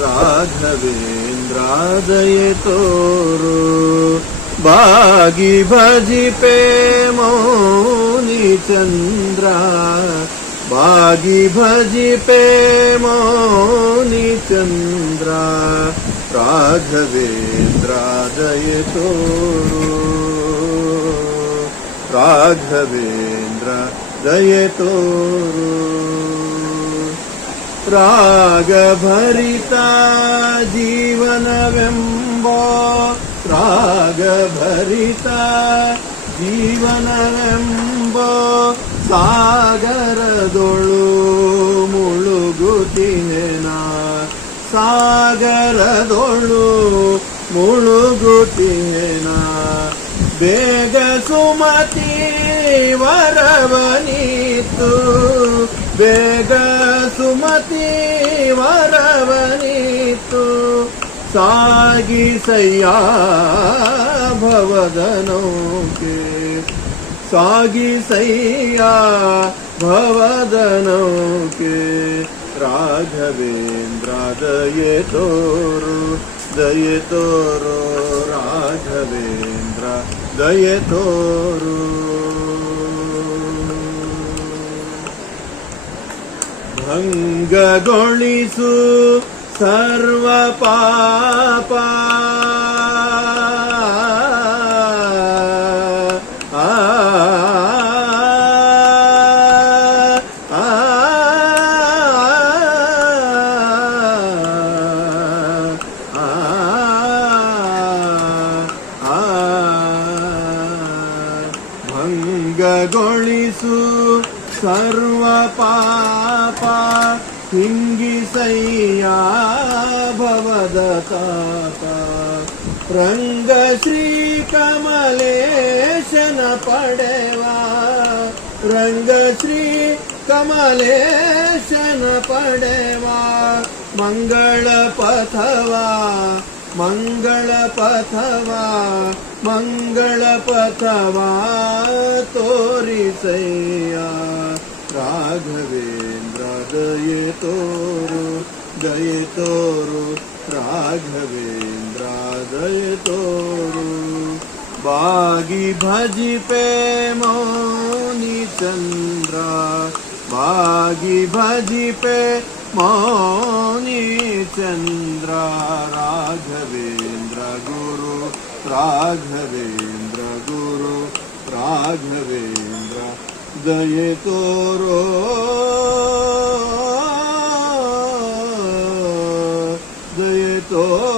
ರಾಘವೇಂದ್ರ ದಯೆ ತೋರು ಬಾಗಿ ಭಜಿಪೆ ಮೌನಿ ಚಂದ್ರ ಬಾಗಿ ಭಜಿಪೆ ಮೌನಿ ಚಂದ್ರ ರಾಘವೇಂದ್ರ ದಯೆ ತೋರು ರಾಘವೇಂದ್ರ ದಯೆ ತೋರು ರಾಗಭರಿತ ಜೀವನವೆಂಬೋ ರಾಗಭರಿತ ಜೀವನವೆಂಬೋ ಸಾಗರದೊಳು ಮುಳುಗುತ್ತಿನೆನ ಸಾಗರದೊಳು ಮುಳುಗುತ್ತಿನೆನ ಬೇಗ ಸುಮತಿ ವರವನಿತು ಬೇಗ ಸುಮತಿ ವರವನಿತು ಸಾಗಿಸಯ್ಯ ಭವದ ನೌಕೆ ಸಾಗಿಸಯ್ಯ ಭವದ ನೌಕೆ ರಾಘವೇಂದ್ರ ದಯೆ ತೋರು ರಾಘವೇಂದ್ರ ದಯೆ ತೋರು ಭಂಗಗೊಳಿಸು ಸರ್ವ ಪಾಪ ಭಂಗಗೊಳಿಸು ಸರ್ವ ಪಾಪ ಹಿಂಗಿಸಯ್ಯ ಭವದ ತಾಪ ರಂಗ ಶ್ರೀ ಕಮಲೇಶನ ಪಡೆವಾ ರಂಗ ಶ್ರೀ ಕಮಲೇಶನ ಪಡೆವಾ ಮಂಗಳ ಪಥವಾ ಮಂಗಳ ಪಥವಾ ಮಂಗಳ ಪಥವಾ ತೋರಿಸಯ್ಯ ರಾಘವೇಂದ್ರ ದಯೆ ತೋರು ರಾಘವೇಂದ್ರ ದಯೆ ತೋರು ಬಾಗಿ ಭಜಿಪೆ ಮೌನಿ ಚಂದ್ರ ಬಾಗಿ ಭಜಿಪೆ ಮೌನಿ ಚಂದ್ರ ರಾಘವೇಂದ್ರ ಗುರು ರಾಘವೇಂದ್ರ ಗುರು ರಾಘವೇಂದ್ರ ದಯೆ ತೋರೋ ದಯೆ ತೋರೋ